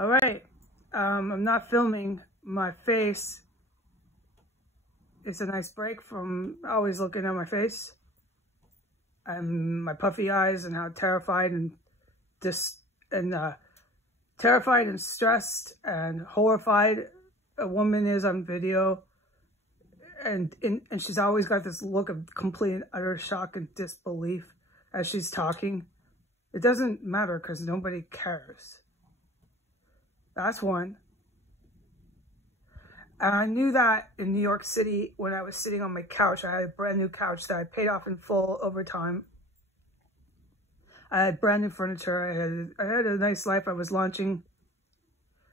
All right. I'm not filming my face. It's a nice break from always looking at my face and my puffy eyes and how terrified and terrified and stressed and horrified a woman is on video. And she's always got this look of complete and utter shock and disbelief as she's talking. It doesn't matter because nobody cares. That's one. And I knew that in New York City when I was sitting on my couch. I had a brand new couch that I paid off in full over time. I had brand new furniture. I had a nice life. I was launching.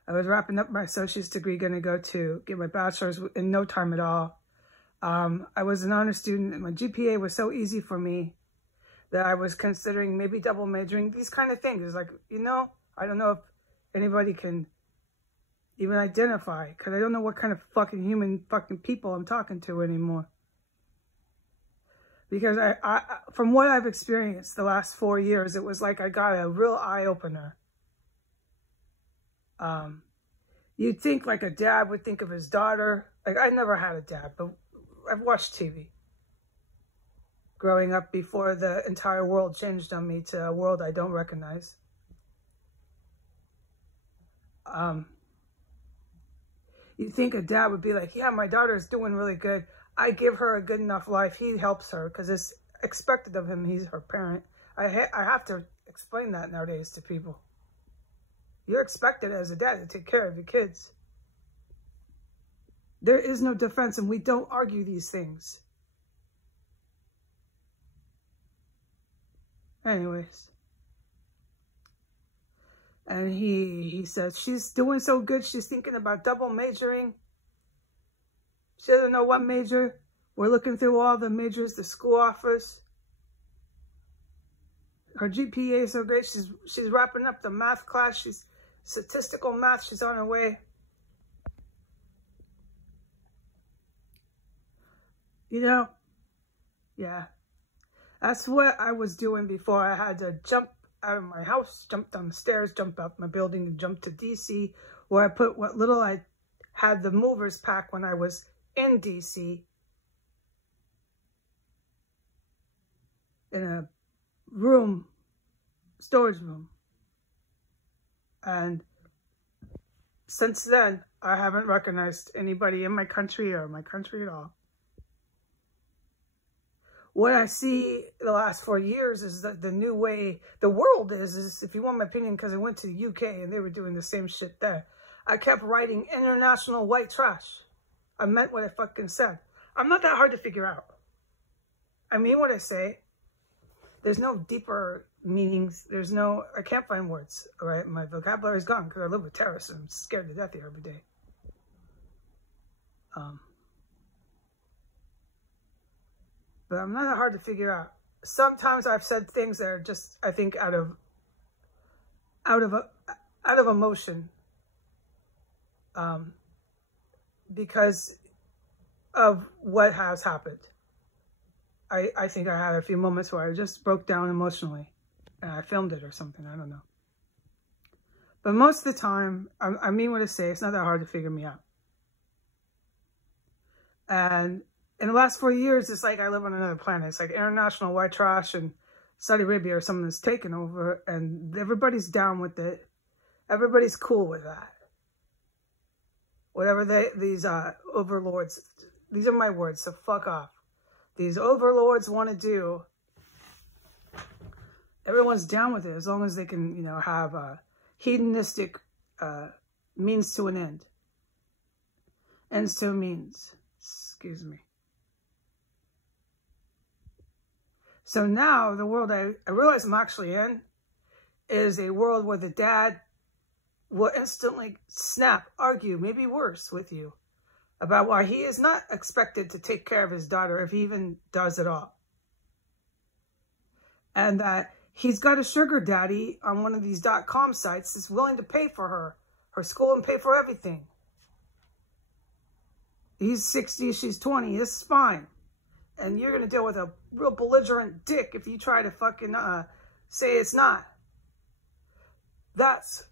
I was wrapping up my associate's degree, going to go to get my bachelor's in no time at all. I was an honor student and my GPA was so easy for me that I was considering maybe double majoring, these kind of things. It's like, you know, I don't know if anybody can even identify because I don't know what kind of fucking human fucking people I'm talking to anymore. Because I from what I've experienced the last 4 years, it was like I got a real eye-opener. You'd think like a dad would think of his daughter. Like I never had a dad, but I've watched TV growing up before the entire world changed on me to a world I don't recognize. You think a dad would be like, yeah, my daughter's doing really good. I give her a good enough life. He helps her because it's expected of him. He's her parent. I have to explain that nowadays to people. You're expected as a dad to take care of your kids. There is no defense, and we don't argue these things. Anyways. And he says, she's doing so good, she's thinking about double majoring. She doesn't know what major. We're looking through all the majors the school offers. Her GPA is so great, she's wrapping up the math class. She's statistical math, she's on her way. You know, yeah, that's what I was doing before I had to jump out of my house, jump down the stairs, jump out my building, and jump to DC, where I put what little I had the movers pack when I was in DC in a room, storage room. And since then, I haven't recognized anybody in my country or my country at all. What I see the last 4 years is that the new way the world is if you want my opinion, because I went to the UK and they were doing the same shit there. I kept writing international white trash. I meant what I fucking said. I'm not that hard to figure out. I mean what I say. There's no deeper meanings. There's no, I can't find words, all right? My vocabulary is gone because I live with terrorists and I'm scared to death here every day. But I'm not that hard to figure out. Sometimes I've said things that are just, I think, out of emotion, because of what has happened. I think I had a few moments where I just broke down emotionally, and I filmed it or something. I don't know. But most of the time, I mean what I say. It's not that hard to figure me out. And in the last 4 years, it's like I live on another planet. It's like international white trash and Saudi Arabia or something that's taken over, and everybody's down with it. Everybody's cool with that. Whatever these overlords, these are my words, so fuck off. These overlords want to do, everyone's down with it as long as they can, you know, have a hedonistic means to an end. Ends to a means. Excuse me. So now the world I realize I'm actually in is a world where the dad will instantly snap, argue, maybe worse with you about why he is not expected to take care of his daughter if he even does at all. And that he's got a sugar daddy on one of these .com sites that's willing to pay for her school and pay for everything. He's 60, she's 20, this is fine. And you're going to deal with a real belligerent dick if you try to fucking say it's not. That's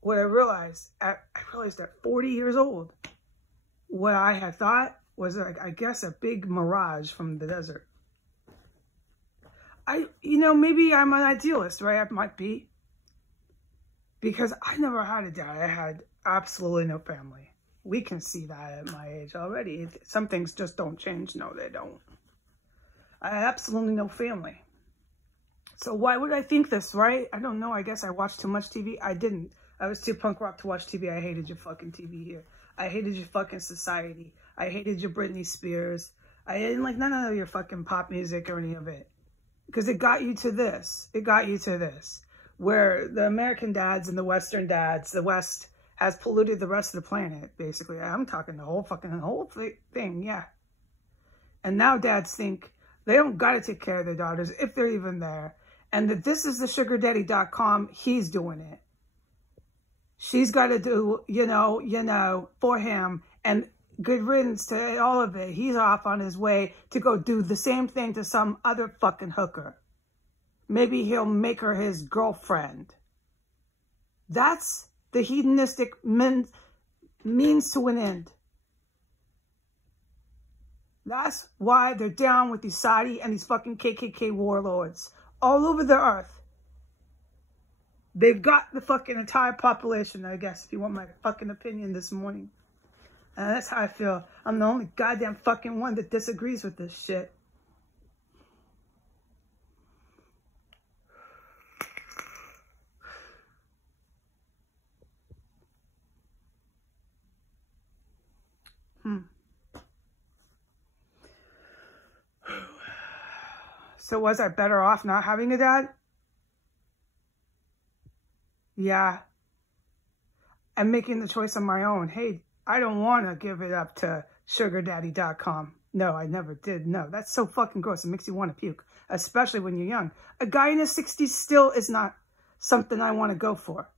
what I realized at 40 years old, what I had thought was like, I guess, a big mirage from the desert. Maybe I'm an idealist, right? I might be. Because I never had a dad. I had absolutely no family. We can see that at my age already. Some things just don't change. No, they don't. I had absolutely no family. So why would I think this, right? I don't know. I guess I watched too much TV. I didn't. I was too punk rock to watch TV. I hated your fucking TV here. I hated your fucking society. I hated your Britney Spears. I didn't like none of your fucking pop music or any of it. Because it got you to this. It got you to this. Where the American dads and the Western dads, the West has polluted the rest of the planet, basically. I'm talking the whole thing, yeah. And now dads think they don't got to take care of their daughters if they're even there. And that this is the sugardaddy.com, he's doing it. She's got to do, for him. And good riddance to all of it. He's off on his way to go do the same thing to some other fucking hooker. Maybe he'll make her his girlfriend. That's the hedonistic means to an end. That's why they're down with these Saudi and these fucking KKK warlords all over the earth. They've got the fucking entire population, I guess, if you want my fucking opinion this morning. And that's how I feel. I'm the only goddamn fucking one that disagrees with this shit. So was I better off not having a dad? Yeah. And making the choice on my own. Hey, I don't want to give it up to sugardaddy.com. No, I never did. No, that's so fucking gross. It makes you want to puke, especially when you're young. A guy in his 60s still is not something I want to go for.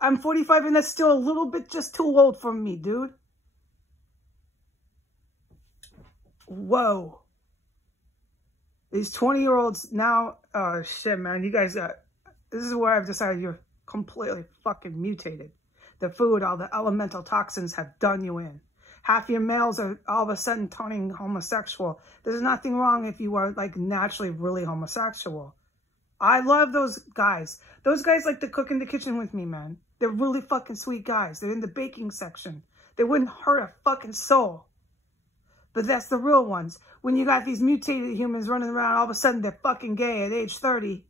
I'm 45 and that's still a little bit just too old for me, dude. Whoa. These 20-year-olds now, oh shit, man, you guys, this is where I've decided you're completely fucking mutated. The food, all the elemental toxins have done you in. Half your males are all of a sudden turning homosexual. There's nothing wrong if you are like naturally really homosexual. I love those guys. Those guys like to cook in the kitchen with me, man. They're really fucking sweet guys. They're in the baking section. They wouldn't hurt a fucking soul. But that's the real ones. When you got these mutated humans running around, all of a sudden they're fucking gay at age 30.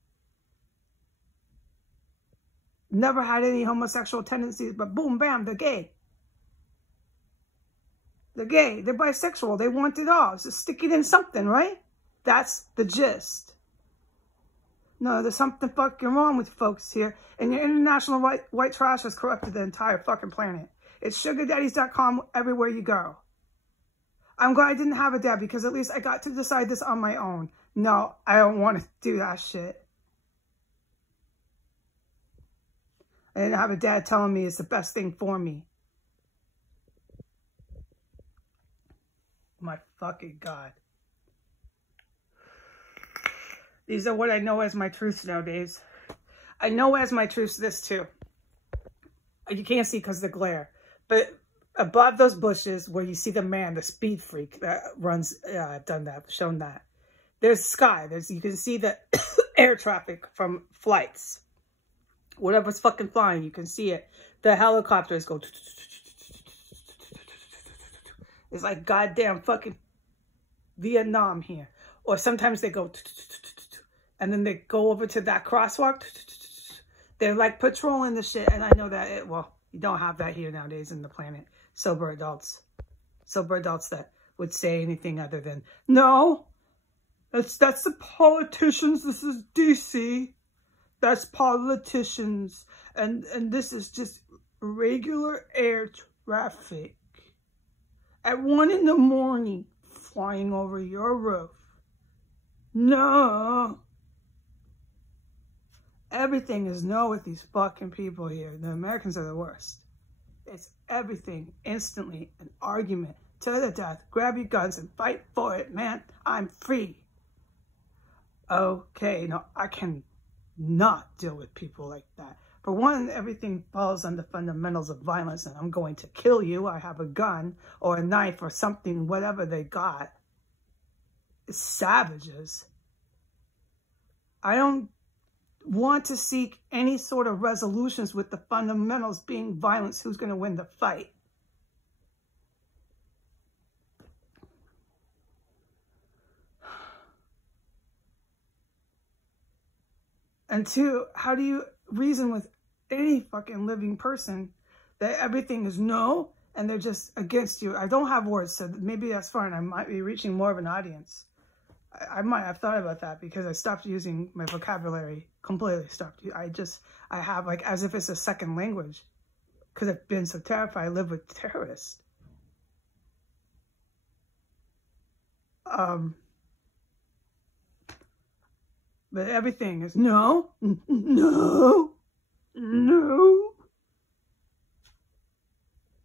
Never had any homosexual tendencies, but boom, bam, they're gay. They're gay. They're bisexual. They want it all. So stick it in something, right? That's the gist. No, there's something fucking wrong with folks here. And your international white trash has corrupted the entire fucking planet. It's sugardaddies.com everywhere you go. I'm glad I didn't have a dad because at least I got to decide this on my own. No, I don't want to do that shit. I didn't have a dad telling me it's the best thing for me. My fucking God. These are what I know as my truths nowadays. I know as my truths this too. You can't see because of the glare. But above those bushes where you see the man, the speed freak that runs, I've done that, shown that. There's sky. You can see the air traffic from flights. Whatever's fucking flying, you can see it. The helicopters go. It's like goddamn fucking Vietnam here. Or sometimes they go. And then they go over to that crosswalk. They're like patrolling the shit. And I know that, well, you don't have that here nowadays in the planet. Sober adults. Sober adults that would say anything other than, no, that's the politicians. This is DC. That's politicians. And this is just regular air traffic. At 1 in the morning, flying over your roof. No. Everything is no with these fucking people here. The Americans are the worst. It's everything instantly, an argument to the death. Grab your guns and fight for it, man. I'm free. Okay, no, I can not deal with people like that. For one, everything falls under fundamentals of violence, and I'm going to kill you. I have a gun or a knife or something, whatever they got. It's savages. I don't want to seek any sort of resolutions with the fundamentals being violence. Who's going to win the fight? And two, how do you reason with any fucking living person that everything is no and they're just against you? I don't have words, so maybe that's fine. I might be reaching more of an audience. I might have thought about that because I stopped using my vocabulary, completely stopped. I have like as if it's a second language because I've been so terrified. I live with terrorists. But everything is no, no, no.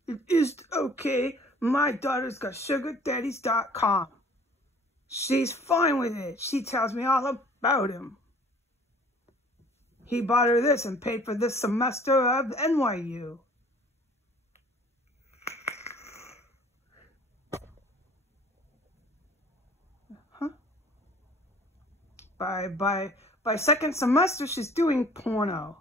It is okay. My daughter's got sugardaddies.com. She's fine with it. She tells me all about him. He bought her this and paid for this semester of NYU. Huh? By second semester, she's doing porno.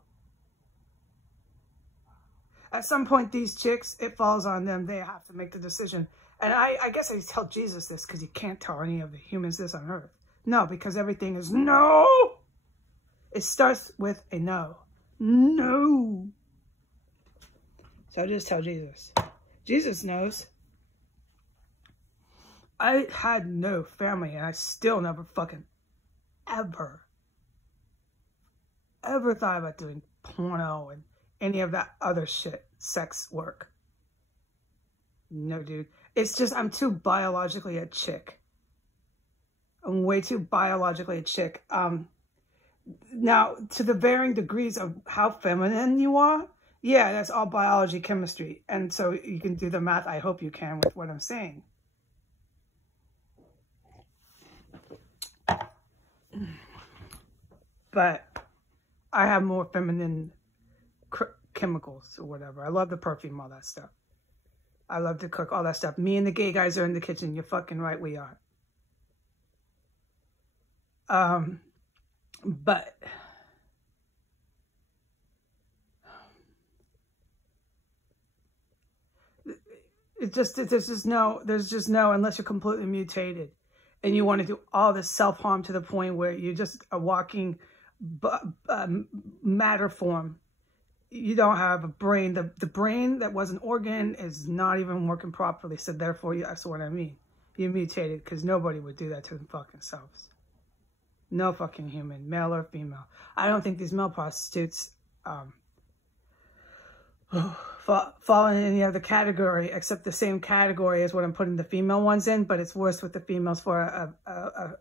At some point, these chicks, it falls on them. They have to make the decision. And I guess I tell Jesus this because you can't tell any of the humans this on earth. No, because everything is no. It starts with a no. No. So I just tell Jesus. Jesus knows. I had no family and I still never fucking ever thought about doing porno and any of that other shit, sex work. No, dude. It's just, I'm too biologically a chick. I'm way too biologically a chick. Now, to the varying degrees of how feminine you are, yeah, that's all biology, chemistry. And so you can do the math, I hope you can, with what I'm saying. But I have more feminine chemicals or whatever. I love the perfume, all that stuff. I love to cook, all that stuff. Me and the gay guys are in the kitchen. You're fucking right, we are. But there's just no, unless you're completely mutated and you want to do all this self-harm to the point where you're just a walking matter form. You don't have a brain. The brain that was an organ is not even working properly. So therefore, that's what I mean. You mutated because nobody would do that to them fucking selves. No fucking human, male or female. I don't think these male prostitutes fall in any other category except the same category as what I'm putting the female ones in. But it's worse with the females for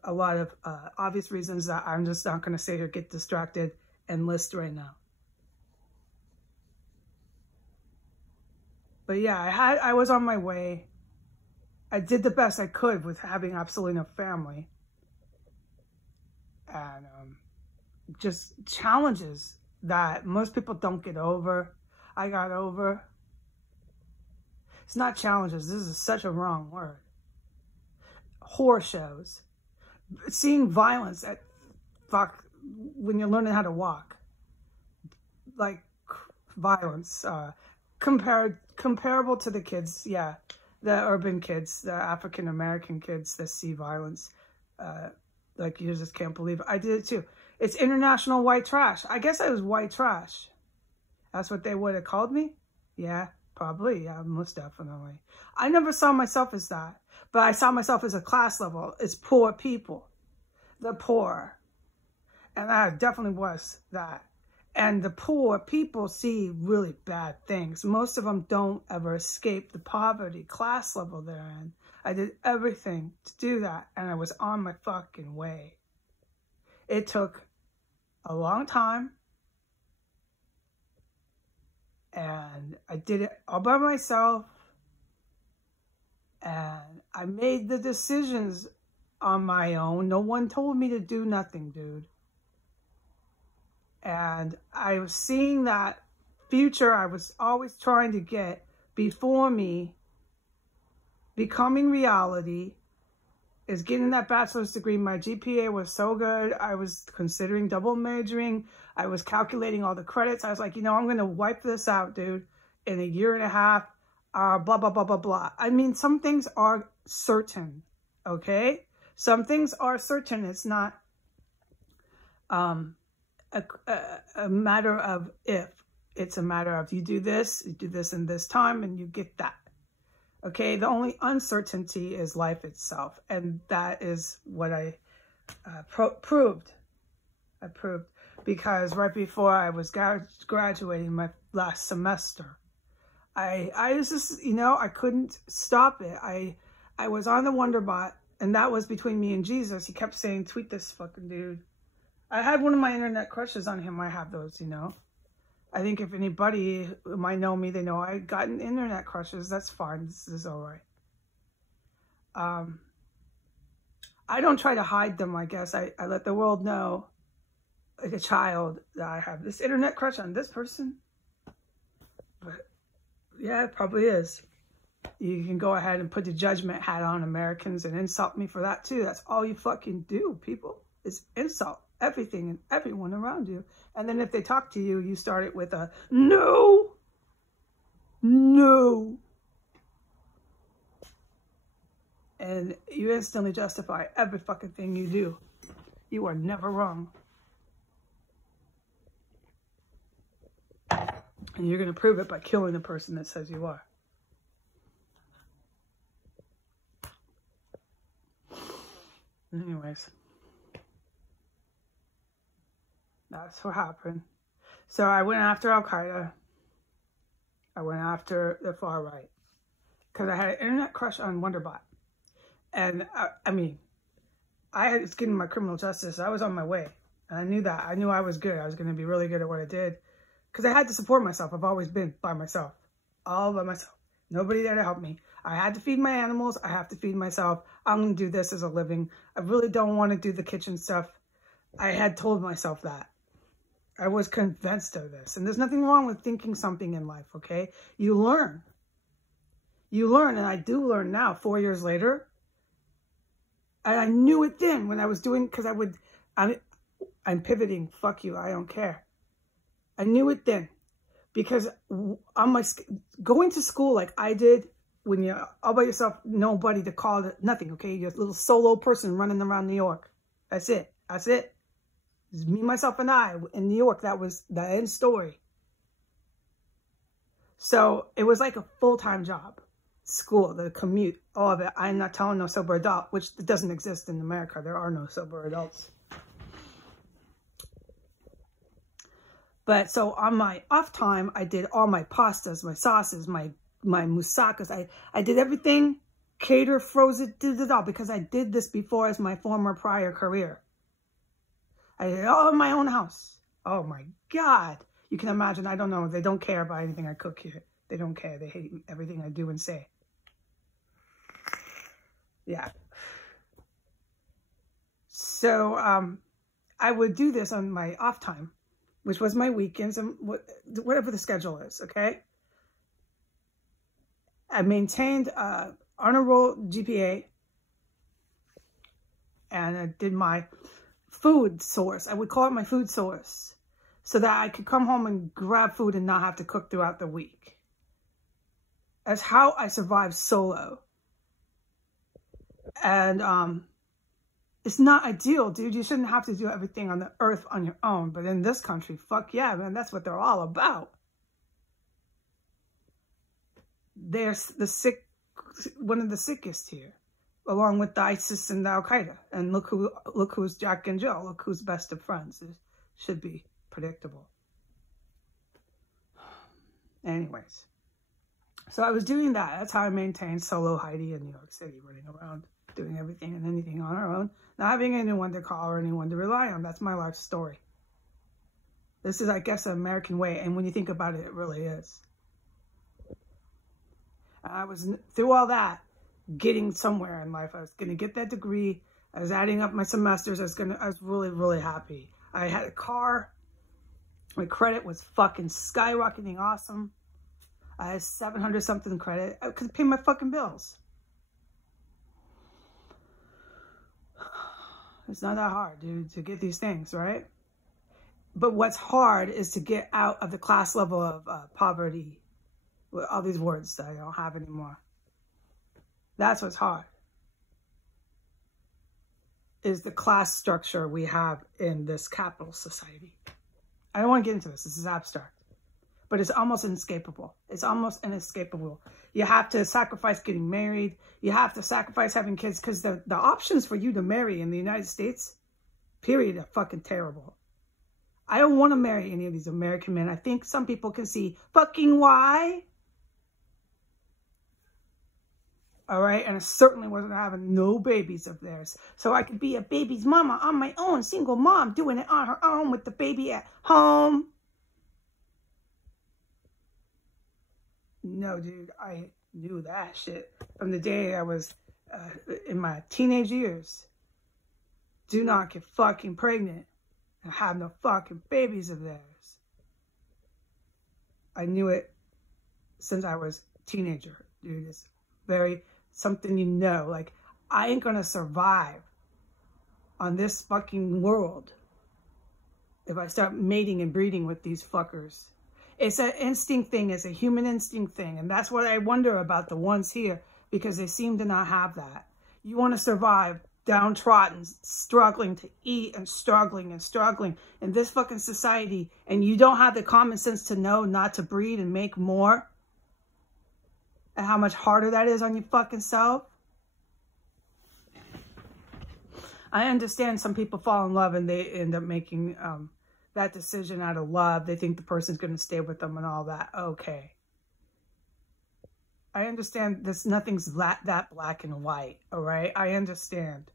a lot of obvious reasons that I'm just not going to sit here, get distracted, and list right now. But yeah, I was on my way. I did the best I could with having absolutely no family. And just challenges that most people don't get over. I got over. It's not challenges. This is such a wrong word. Horror shows. Seeing violence at when you're learning how to walk. Like violence. Comparable to the kids, yeah. The urban kids, the African-American kids that see violence. Like, you just can't believe it. I did it too. It's international white trash. I guess I was white trash. That's what they would have called me? Yeah, probably. Yeah, most definitely. I never saw myself as that. But I saw myself as a class level. It's poor people. The poor. And I definitely was that. And the poor people see really bad things. Most of them don't ever escape the poverty class level they're in. I did everything to do that, and I was on my fucking way. It took a long time, and I did it all by myself, and I made the decisions on my own. No one told me to do nothing, dude. And I was seeing that future I was always trying to get before me becoming reality, is getting that bachelor's degree. My GPA was so good. I was considering double majoring. I was calculating all the credits. I was like, you know, I'm going to wipe this out, dude, in a year and a half, blah, blah, blah, blah, blah. I mean, some things are certain, okay? Some things are certain. It's not a matter of if. It's a matter of you do this in this time, and you get that. Okay, the only uncertainty is life itself. And that is what I proved. I proved because right before I was graduating my last semester, I was just, you know, I couldn't stop it. I was on the Wonderbot, and that was between me and Jesus. He kept saying, tweet this fucking dude. I had one of my internet crushes on him. I have those, you know. I think if anybody might know me, they know I got internet crushes. That's fine. This is all right. I don't try to hide them, I guess. I let the world know, like a child, that I have this internet crush on this person. But yeah, it probably is. You can go ahead and put the judgment hat on Americans and insult me for that too. That's all you fucking do, people, is insult everything and everyone around you. And then if they talk to you, you start it with a no, no. And you instantly justify every fucking thing you do. You are never wrong. And you're going to prove it by killing the person that says you are. Anyways. That's what happened. So I went after Al-Qaeda. I went after the far right. Because I had an internet crush on Wonderbot. And I mean, I was getting my criminal justice. I was on my way. And I knew that. I knew I was good. I was going to be really good at what I did. Because I had to support myself. I've always been by myself. All by myself. Nobody there to help me. I had to feed my animals. I have to feed myself. I'm going to do this as a living. I really don't want to do the kitchen stuff. I had told myself that. I was convinced of this. And there's nothing wrong with thinking something in life, okay? You learn. You learn, and I do learn now, 4 years later. And I knew it then when I was doing, because I'm pivoting. Fuck you, I don't care. I knew it then. Because on my, going to school like I did, when you're all by yourself, nobody to call it, nothing, okay? You're a little solo person running around New York. That's it. That's it. It's me, myself, and I in New York. That was the end story. So it was like a full-time job. School, the commute, all of it. I'm not telling no sober adult, which doesn't exist in America. There are no sober adults. But so on my off time, I did all my pastas, my sauces, my moussakas. I did everything, cater, frozen, did it all, because I did this before as my former prior career. I did it all in my own house. Oh my God. You can imagine, I don't know, they don't care about anything I cook here. They don't care. They hate everything I do and say. Yeah. So I would do this on my off time, which was my weekends and whatever the schedule is, okay? I maintained honor roll GPA, and I did my food source. I would call it my food source, so that I could come home and grab food and not have to cook throughout the week. That's how I survived solo. And it's not ideal, dude. You shouldn't have to do everything on the earth on your own. But in this country, fuck yeah, man. That's what they're all about. They're one of the sickest here, along with the ISIS and the Al-Qaeda. And look who's Jack and Jill. Look who's best of friends. It should be predictable. Anyways. So I was doing that. That's how I maintained solo Heidi in New York City, running around, doing everything and anything on our own, not having anyone to call or anyone to rely on. That's my life story. This is, I guess, an American way. And when you think about it, it really is. I was, through all that, getting somewhere in life. I was going to get that degree. I was adding up my semesters. I was really, really happy. I had a car. My credit was fucking skyrocketing awesome. I had 700 something credit. I could pay my fucking bills. It's not that hard, dude, to get these things, right? But what's hard is to get out of the class level of poverty. With all these words that I don't have anymore. That's what's hard. Is the class structure we have in this capitalist society. I don't want to get into this. This is abstract. But it's almost inescapable. It's almost inescapable. You have to sacrifice getting married. You have to sacrifice having kids because the options for you to marry in the United States, period, are fucking terrible. I don't want to marry any of these American men. I think some people can see fucking why. All right, and I certainly wasn't having no babies of theirs. So I could be a baby's mama on my own, single mom, doing it on her own with the baby at home. No, dude, I knew that shit from the day I was in my teenage years. Do not get fucking pregnant and have no fucking babies of theirs. I knew it since I was a teenager, dude. It's very something you know. Like, I ain't gonna survive on this fucking world if I start mating and breeding with these fuckers. It's an instinct thing. It's a human instinct thing. And that's what I wonder about the ones here, because they seem to not have that. You want to survive downtrodden, struggling to eat and struggling in this fucking society, and you don't have the common sense to know not to breed and make more, and how much harder that is on your fucking self. I understand some people fall in love and they end up making that decision out of love. They think the person's going to stay with them and all that. Okay. I understand this. Nothing's that black and white. All right. I understand.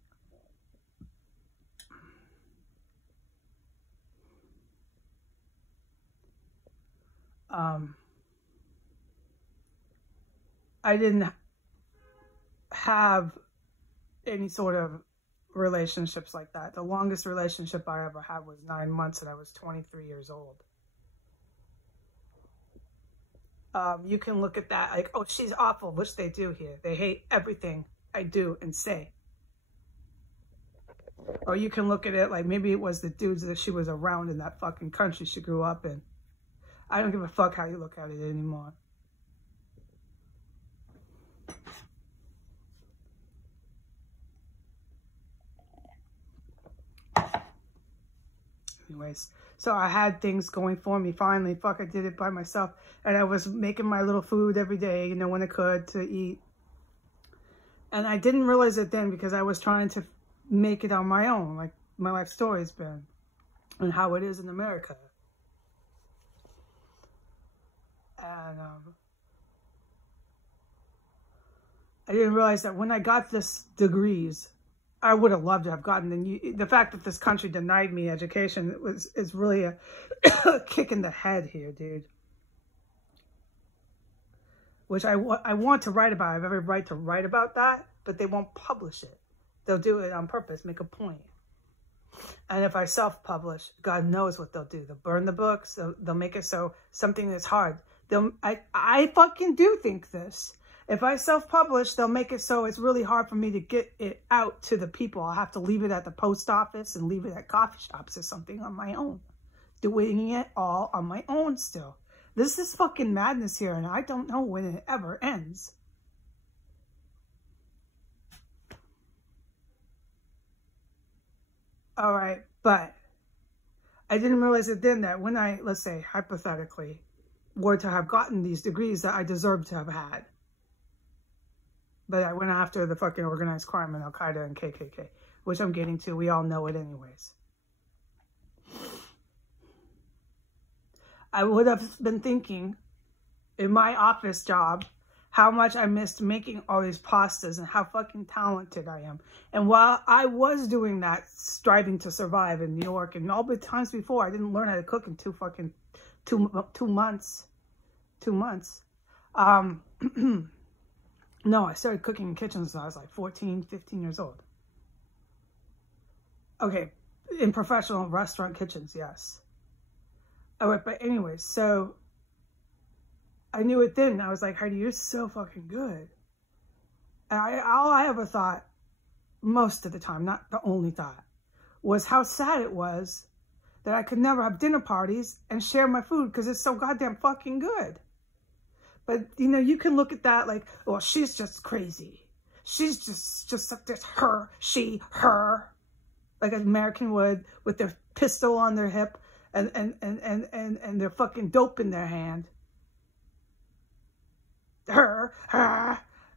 I didn't have any sort of relationships like that. The longest relationship I ever had was 9 months, and I was 23 years old. You can look at that like, oh, she's awful, which they do here. They hate everything I do and say. Or you can look at it like maybe it was the dudes that she was around in that fucking country she grew up in. I don't give a fuck how you look at it anymore. Anyways, so I had things going for me finally. Fuck, I did it by myself. And I was making my little food every day, you know, when I could, to eat. And I didn't realize it then because I was trying to make it on my own, like my life story has been, and how it is in America. And I didn't realize that when I got this degrees, I would have loved to have gotten them. The fact that this country denied me education is really a kick in the head here, dude. Which I want to write about. I have every right to write about that, but they won't publish it. They'll do it on purpose, make a point. And if I self-publish, God knows what they'll do. They'll burn the books. They'll make it so something that's hard. I fucking do think this. If I self-publish, they'll make it so it's really hard for me to get it out to the people. I'll have to leave it at the post office and leave it at coffee shops or something on my own. Doing it all on my own still. This is fucking madness here, and I don't know when it ever ends. All right, but I didn't realize it then that when I, let's say, hypothetically, were to have gotten these degrees that I deserved to have had. But I went after the fucking organized crime and Al-Qaeda and KKK, which I'm getting to. We all know it anyways. I would have been thinking in my office job how much I missed making all these pastas and how fucking talented I am. And while I was doing that, striving to survive in New York and all the times before, I didn't learn how to cook in two months. 2 months. No, I started cooking in kitchens when I was like 14, 15 years old. Okay, in professional restaurant kitchens, yes. All right, but anyways, so I knew it then. I was like, Heidi, you're so fucking good. And all I ever thought, most of the time, not the only thought, was how sad it was that I could never have dinner parties and share my food because it's so goddamn fucking good. But, you know, you can look at that like, well, she's just crazy. She's just like this, her, she, her. Like an American would with their pistol on their hip and their fucking dope in their hand. Her,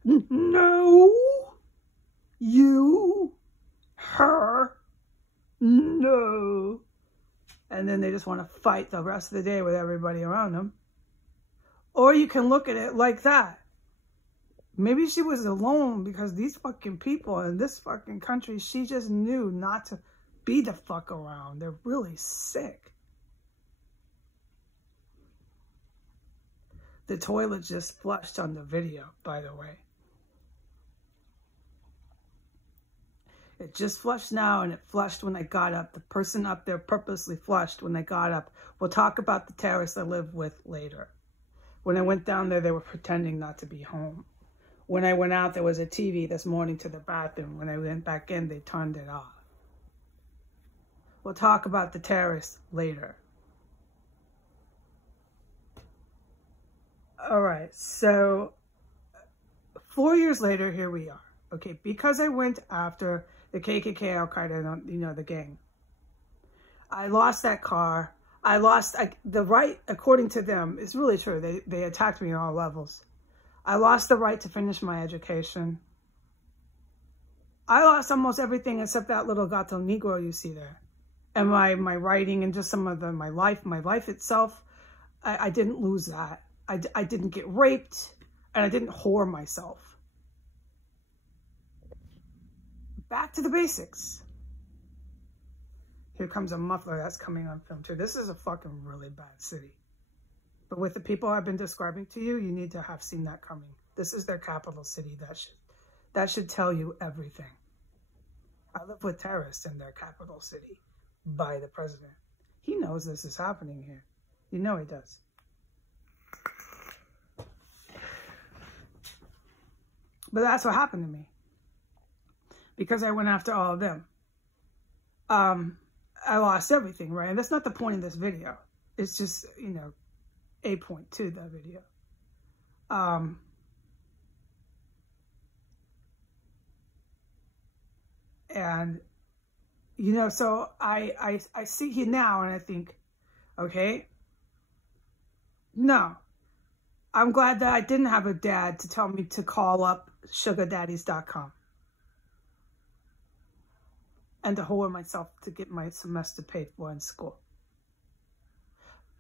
no. You, her, no. And then they just want to fight the rest of the day with everybody around them. Or you can look at it like that. Maybe she was alone because these fucking people in this fucking country, she just knew not to be the fuck around. They're really sick. The toilet just flushed on the video, by the way. It just flushed now, and it flushed when I got up. The person up there purposely flushed when I got up. We'll talk about the terrorists I live with later. When I went down there, they were pretending not to be home. When I went out, there was a TV this morning to the bathroom. When I went back in, they turned it off. We'll talk about the terrorists later. All right, so 4 years later, here we are. Okay, because I went after the KKK, Al-Qaeda, you know, the gang. I lost that car. I lost the right, according to them, it's really true. They attacked me on all levels. I lost the right to finish my education. I lost almost everything except that little gato negro you see there. And my writing and just some of my life itself, I didn't lose that. I didn't get raped, and I didn't whore myself. Back to the basics. Here comes a muffler that's coming on film too. This is a fucking really bad city. But with the people I've been describing to you, you need to have seen that coming. This is their capital city. That should tell you everything. I live with terrorists in their capital city by the president. He knows this is happening here. You know he does. But that's what happened to me. Because I went after all of them. I lost everything, right? And that's not the point of this video. It's just, you know, a point to the video. And, you know, so I see you now and I think, okay, no. I'm glad that I didn't have a dad to tell me to call up sugardaddies.com. And to whore myself to get my semester paid for in school.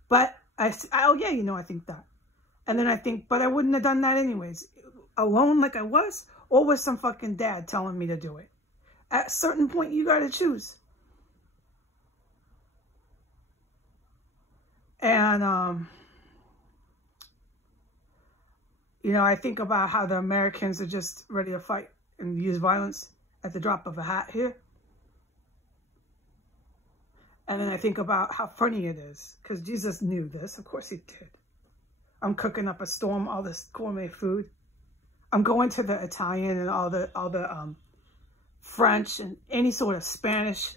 But oh yeah, you know, I think that. And then I think, but I wouldn't have done that anyways. Alone like I was, or with some fucking dad telling me to do it. At a certain point, you got to choose. And, you know, I think about how the Americans are just ready to fight and use violence at the drop of a hat here. And then I think about how funny it is, because Jesus knew this. Of course he did. I'm cooking up a storm, all this gourmet food. I'm going to the Italian and all the French and any sort of Spanish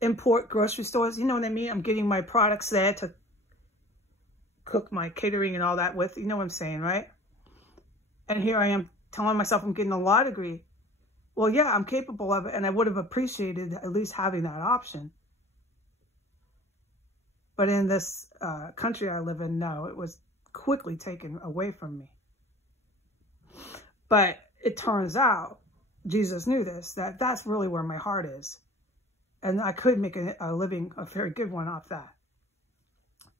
import grocery stores. You know what I mean? I'm getting my products there to cook my catering and all that with. You know what I'm saying, right? And here I am telling myself I'm getting a law degree. Well, yeah, I'm capable of it, and I would have appreciated at least having that option. But in this country I live in, no, it was quickly taken away from me. But it turns out, Jesus knew this, that that's really where my heart is. And I could make a living, a very good one off that.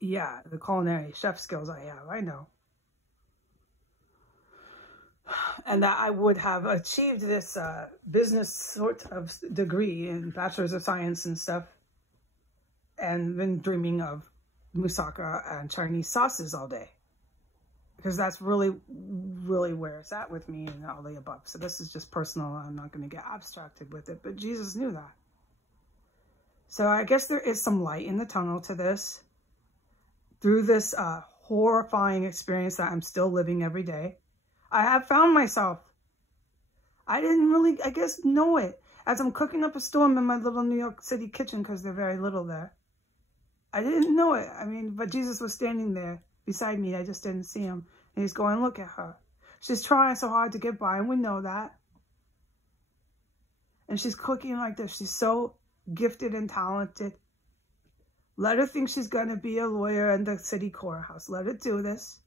Yeah, the culinary chef skills I have, I know. And that I would have achieved this business sort of degree in Bachelor's of Science and stuff. And been dreaming of moussaka and Chinese sauces all day. Because that's really, really where it's at with me and all the above. So this is just personal. I'm not going to get abstracted with it. But Jesus knew that. So I guess there is some light in the tunnel to this. through this horrifying experience that I'm still living every day, I have found myself. I didn't really, I guess, know it. As I'm cooking up a storm in my little New York City kitchen, because they're very little there. I didn't know it. I mean, but Jesus was standing there beside me. I just didn't see him. And he's going, look at her. She's trying so hard to get by, and we know that. And she's cooking like this. She's so gifted and talented. Let her think she's going to be a lawyer in the city courthouse. Let her do this.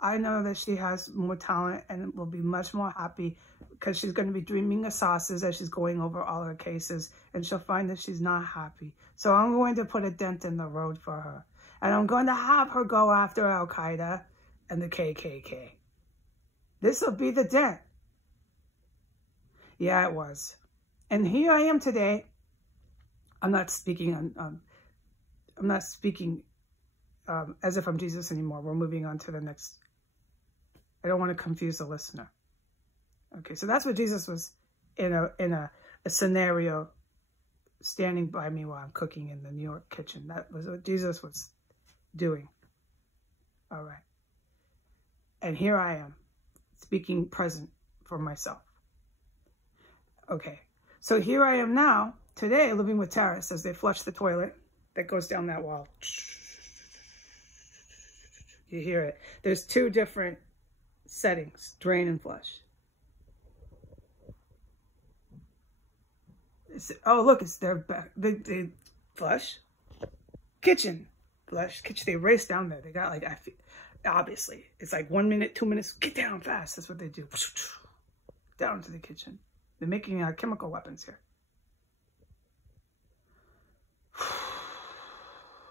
I know that she has more talent and will be much more happy because she's going to be dreaming of sauces as she's going over all her cases, and she'll find that she's not happy. So I'm going to put a dent in the road for her. And I'm going to have her go after Al-Qaeda and the KKK. This will be the dent. Yeah, it was. And here I am today. I'm not speaking as if I'm Jesus anymore. We're moving on to the next. I don't want to confuse the listener. Okay, so that's what Jesus was in a scenario standing by me while I'm cooking in the New York kitchen. That was what Jesus was doing. All right. And here I am, speaking present for myself. Okay, so here I am now, today, living with Taris as they flush the toilet that goes down that wall. You hear it. There's two different settings, drain and flush. Oh, look, it's their back. They flush. Kitchen. Flush. Kitchen. They race down there. They got like, obviously, it's like 1 minute, 2 minutes. Get down fast. That's what they do. Down to the kitchen. They're making chemical weapons here.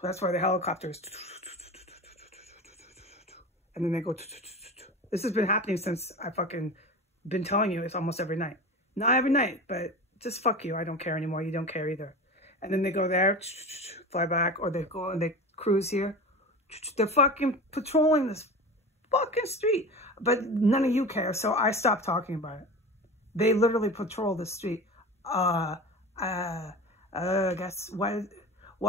That's why the helicopters. And then they go. This has been happening since I fucking been telling you. It's almost every night. Not every night, but just fuck you. I don't care anymore. You don't care either. And then they go there, fly back, or they go and they cruise here. They're fucking patrolling this fucking street. But none of you care, so I stopped talking about it. They literally patrol the street. I guess, why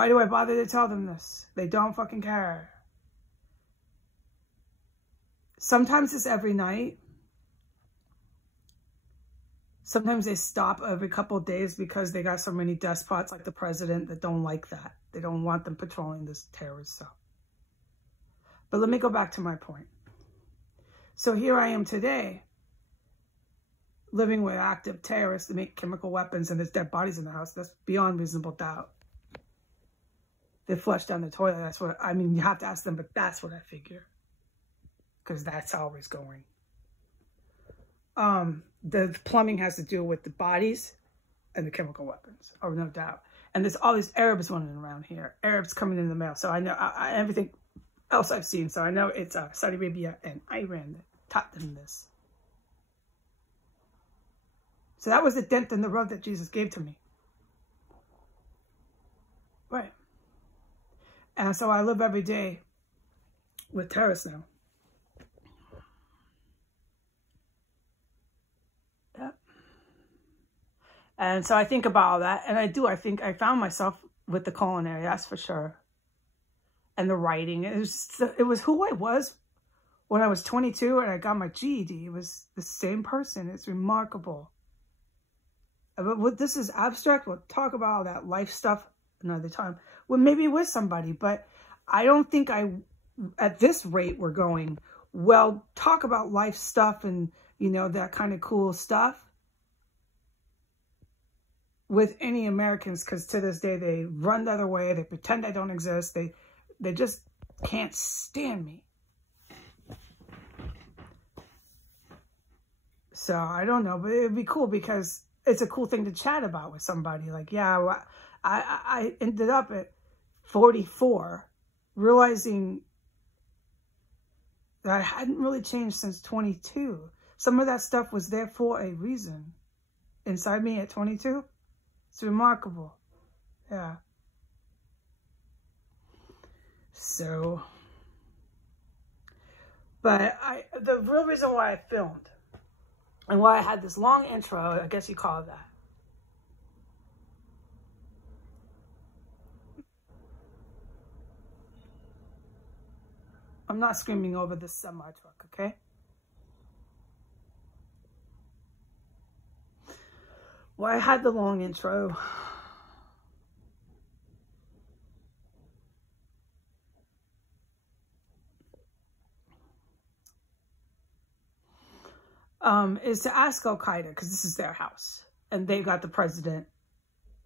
do I bother to tell them this? They don't fucking care. Sometimes it's every night. Sometimes they stop every couple of days because they got so many despots like the president that don't like that. They don't want them patrolling this terrorist cell. But let me go back to my point. So here I am today, living with active terrorists that make chemical weapons, and there's dead bodies in the house. That's beyond reasonable doubt. They flush down the toilet. That's what, I mean, you have to ask them, but that's what I figure. Because that's always going. The plumbing has to do with the bodies and the chemical weapons. Oh, no doubt. And there's all these Arabs running around here. Arabs coming in the mail. So I know everything else I've seen. So I know it's Saudi Arabia and Iran that taught them this. So that was the dent in the road that Jesus gave to me. Right. And so I live every day with terrorists now. Yeah. And so I think about all that. And I think I found myself with the culinary, that's for sure. And the writing. It was who I was when I was 22 and I got my GED. It was the same person. It's remarkable. But this is abstract. We'll talk about all that life stuff another time. Well, maybe with somebody, but I don't think at this rate we're going, well, talk about life stuff and, you know, that kind of cool stuff with any Americans, because to this day, they run the other way. They pretend I don't exist. They just can't stand me. So I don't know, but it'd be cool because it's a cool thing to chat about with somebody. Like, yeah, well, I ended up at 44 realizing that I hadn't really changed since 22. Some of that stuff was there for a reason. Inside me at 22, it's remarkable. Yeah. So, but the real reason why I filmed and why I had this long intro, I guess you call it that, I'm not screaming over this semi-truck, okay? Well, I had the long intro. Is to ask Al-Qaeda, because this is their house. And they've got the president.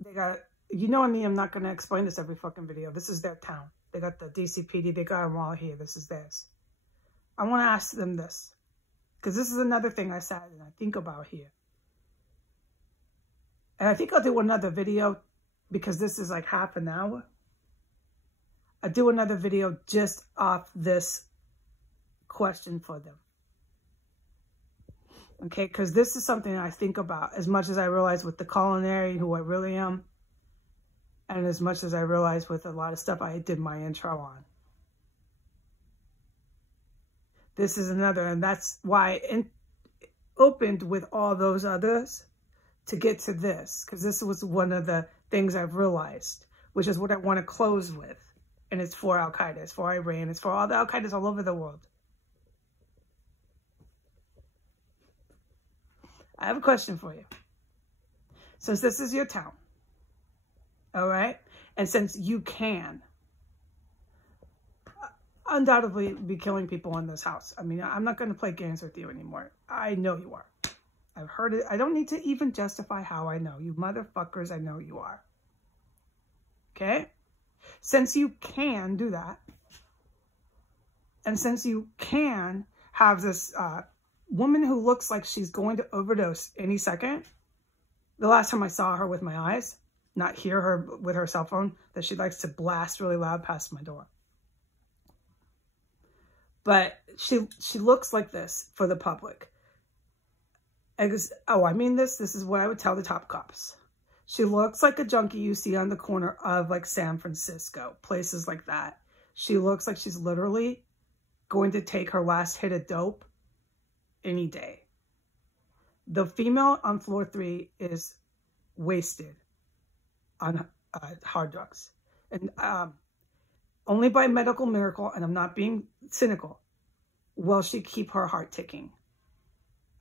They got, you know me, I'm not going to explain this every fucking video. This is their town. They got the DCPD. They got them all here. This is theirs. I want to ask them this. Because this is another thing I sat and I think about here. And I think I'll do another video because this is like half an hour. I'll do another video just off this question for them. Okay, because this is something I think about as much as I realize with the culinary, who I really am. And as much as I realize with a lot of stuff I did my intro on. This is another, and that's why I opened with all those others to get to this. Because this was one of the things I've realized, which is what I want to close with. And it's for Al-Qaeda, it's for Iran, it's for all the Al-Qaedas all over the world. I have a question for you. Since this is your town, all right? And since you can undoubtedly be killing people in this house. I mean, I'm not going to play games with you anymore. I know you are. I've heard it. I don't need to even justify how I know. You motherfuckers, I know you are. Okay? Since you can do that, and since you can have this woman who looks like she's going to overdose any second, the last time I saw her with my eyes, not hear her with her cell phone, that she likes to blast really loud past my door. But she looks like this for the public. Oh, I mean this is what I would tell the top cops. She looks like a junkie you see on the corner of like San Francisco, places like that. She looks like she's literally going to take her last hit of dope any day. The female on floor 3 is wasted on hard drugs. And only by medical miracle, and I'm not being cynical, will she keep her heart ticking.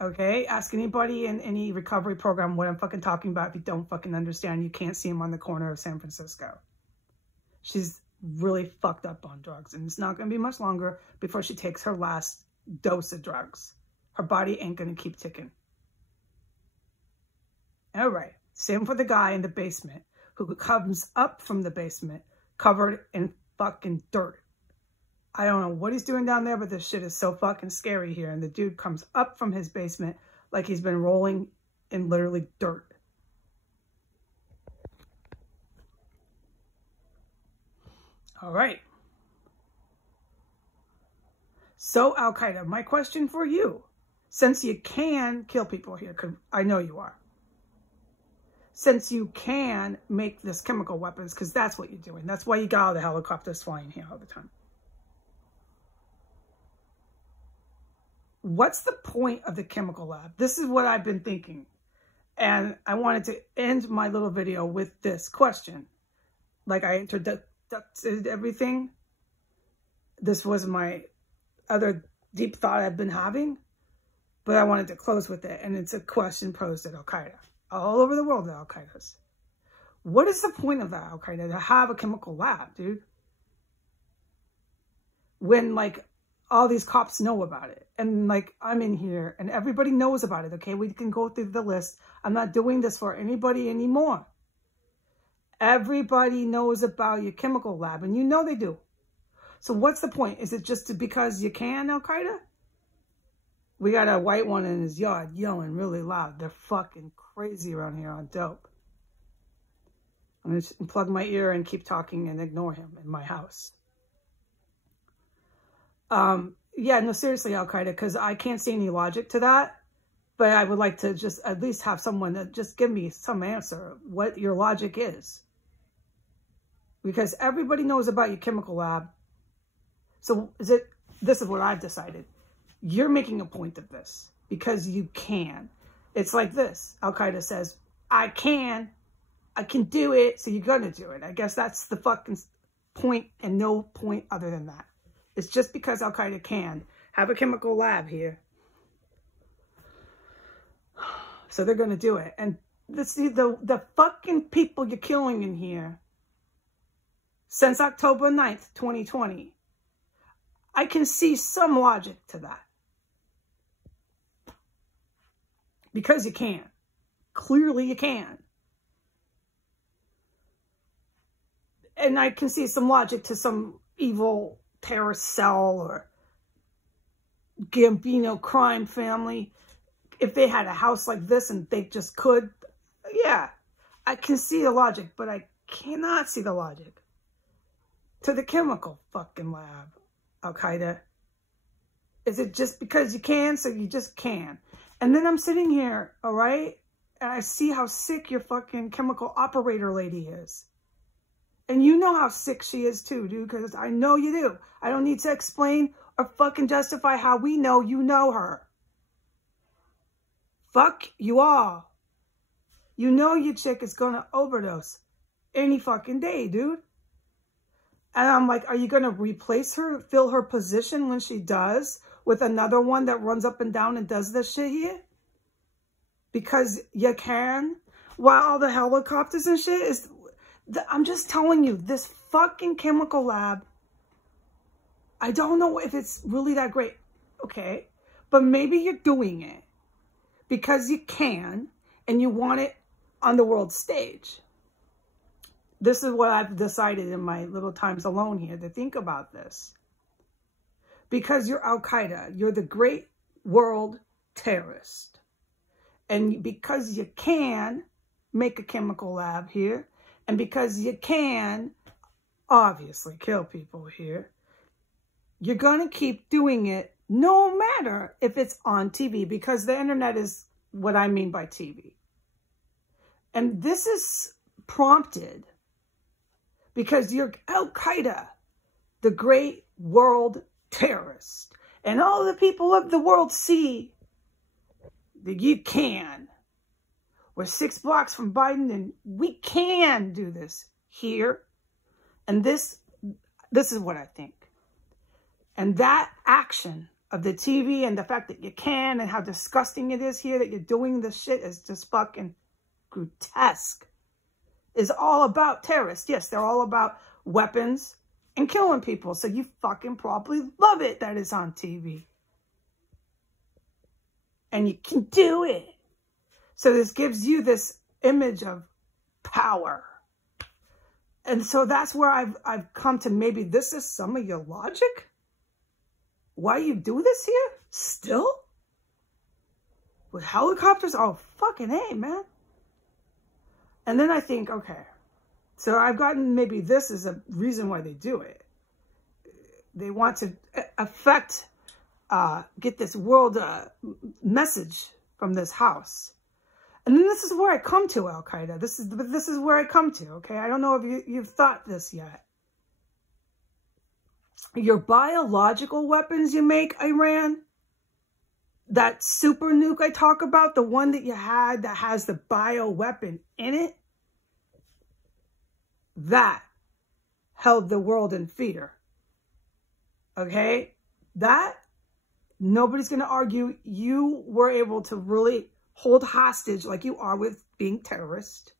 Okay? Ask anybody in any recovery program what I'm fucking talking about if you don't fucking understand. You can't see him on the corner of San Francisco. She's really fucked up on drugs, and it's not going to be much longer before she takes her last dose of drugs. Her body ain't going to keep ticking. All right. Same for the guy in the basement who comes up from the basement covered in fucking dirt. I don't know what he's doing down there, but this shit is so fucking scary here. And the dude comes up from his basement like he's been rolling in literally dirt. All right. So, Al-Qaeda, my question for you, since you can kill people here, because I know you are, since you can make this chemical weapons, because that's what you're doing. That's why you got all the helicopters flying here all the time. What's the point of the chemical lab? This is what I've been thinking. And I wanted to end my little video with this question. Like I introduced everything. This was my other deep thought I've been having. But I wanted to close with it. And it's a question posed at Al-Qaeda. All over the world at Al-Qaeda's. What is the point of that, Al-Qaeda, to have a chemical lab, dude? When, like, all these cops know about it. And, like, I'm in here and everybody knows about it, okay? We can go through the list. I'm not doing this for anybody anymore. Everybody knows about your chemical lab, and you know they do. So what's the point? Is it just because you can, Al-Qaeda? We got a white one in his yard yelling really loud. They're fucking crazy around here on dope. I'm going to plug my ear and keep talking and ignore him in my house. Yeah, no, seriously, Al-Qaeda, because I can't see any logic to that. But I would like to just at least have someone that just give me some answer what your logic is. Because everybody knows about your chemical lab. So this is what I've decided. You're making a point of this because you can. It's like this. Al-Qaeda says, I can do it, so you're going to do it. I guess that's the fucking point, and no point other than that. It's just because Al-Qaeda can have a chemical lab here. So they're going to do it. And the fucking people you're killing in here since October 9th, 2020, I can see some logic to that. Because you can. Clearly you can. And I can see some logic to some evil terrorist cell or Gambino crime family. If they had a house like this and they just could, yeah, I can see the logic, but I cannot see the logic to the chemical fucking lab, Al-Qaeda. Is it just because you can, so you just can? And then I'm sitting here, all right, and I see how sick your fucking chemical operator lady is. And you know how sick she is too, dude, because I know you do. I don't need to explain or fucking justify how we know you know her. Fuck you all. You know your chick is going to overdose any fucking day, dude. And I'm like, are you going to replace her, fill her position when she does with another one that runs up and down and does this shit here? Because you can? While all the helicopters and shit is... I'm just telling you, this fucking chemical lab, I don't know if it's really that great. Okay. But maybe you're doing it because you can and you want it on the world stage. This is what I've decided in my little times alone here to think about this. Because you're Al-Qaeda, you're the great world terrorist. And because you can make a chemical lab here, and because you can obviously kill people here, you're going to keep doing it no matter if it's on TV, because the internet is what I mean by TV. And this is prompted because you're Al-Qaeda, the great world terrorist. And all the people of the world see that you can. We're 6 blocks from Biden and we can do this here. And this is what I think. And that action of the TV and the fact that you can and how disgusting it is here that you're doing this shit is just fucking grotesque. Is all about terrorists. Yes, they're all about weapons and killing people. So you fucking probably love it that it's on TV. And you can do it. So this gives you this image of power. And so that's where I've come to, maybe this is some of your logic. Why you do this here? Still? With helicopters? Oh, fucking A, man. And then I think, okay, so I've gotten maybe this is a reason why they do it. They want to get this world message from this house. And then this is where I come to, Al-Qaeda. This is where I come to, okay? I don't know if you've thought this yet. Your biological weapons you make, Iran, that super nuke I talk about, the one that you had that has the bioweapon in it, that held the world in fear. Okay? That, nobody's going to argue you were able to really hold hostage like you are with being terrorist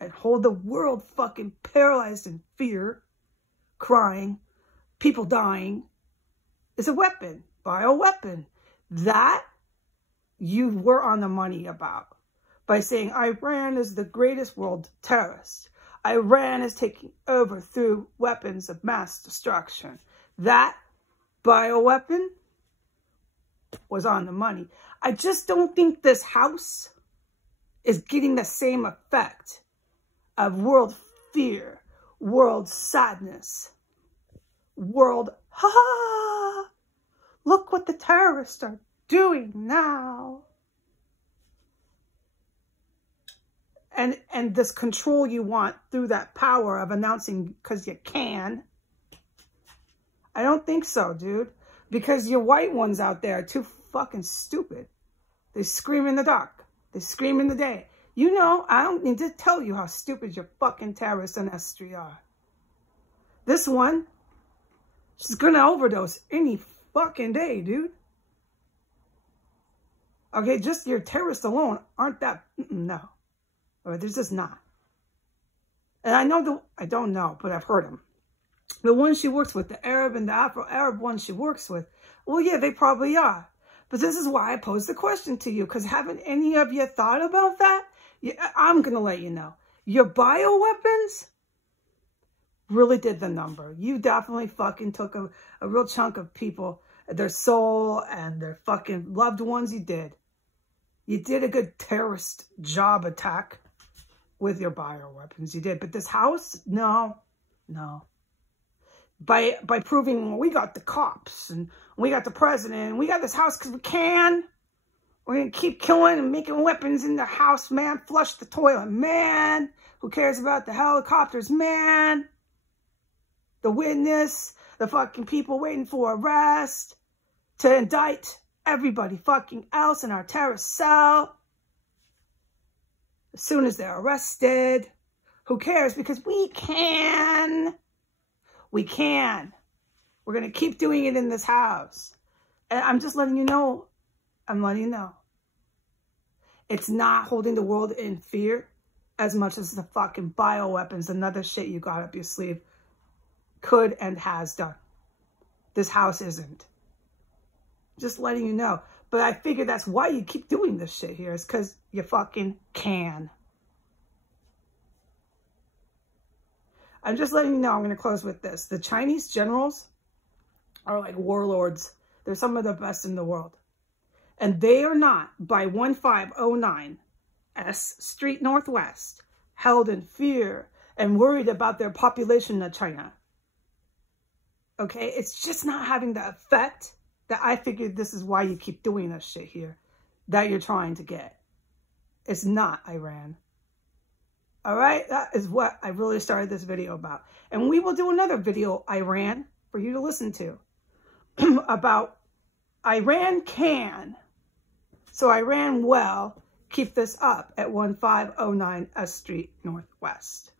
and hold the world fucking paralyzed in fear, crying, people dying, is a weapon, bioweapon. That you were on the money about by saying Iran is the greatest world terrorist. Iran is taking over through weapons of mass destruction. That bioweapon was on the money. I just don't think this house is getting the same effect of world fear, world sadness, world, ha, look what the terrorists are doing now. And this control you want through that power of announcing because you can. I don't think so, dude. Because your white ones out there are too fucking stupid. They scream in the dark. They scream in the day. You know, I don't need to tell you how stupid your fucking terrorists and S3 are. This one, She's gonna overdose any fucking day, dude. Okay, just your terrorists alone aren't that, no. Or there's just not. And I don't know, but I've heard them. The ones she works with, the Arab and the Afro-Arab ones she works with, well, yeah, they probably are. But this is why I posed the question to you, because haven't any of you thought about that? Yeah, I'm going to let you know. Your bioweapons really did the number. You definitely fucking took a real chunk of people, their soul and their fucking loved ones. You did. You did a good terrorist job attack with your bioweapons. You did. But this house, no. By proving we got the cops and we got the president and we got this house because we can. We're going to keep killing and making weapons in the house, man. Flush the toilet, man. Who cares about the helicopters, man? The witness, the fucking people waiting for arrest to indict everybody fucking else in our terrorist cell. As soon as they're arrested, who cares? Because we can. We can. We're going to keep doing it in this house. And I'm just letting you know. I'm letting you know. It's not holding the world in fear as much as the fucking bioweapons and other shit you got up your sleeve could and has done. This house isn't. Just letting you know. But I figure that's why you keep doing this shit here. Is because you fucking can. I'm just letting you know. I'm going to close with this. The Chinese generals are like warlords. They're some of the best in the world. And they are not, by 1509 S Street Northwest, held in fear and worried about their population of China. Okay? It's just not having the effect that I figured this is why you keep doing this shit here that you're trying to get. It's not Iran. All right? That is what I really started this video about. And we will do another video, Iran, for you to listen to about Iran can. So Iran will keep this up at 1509 S Street Northwest.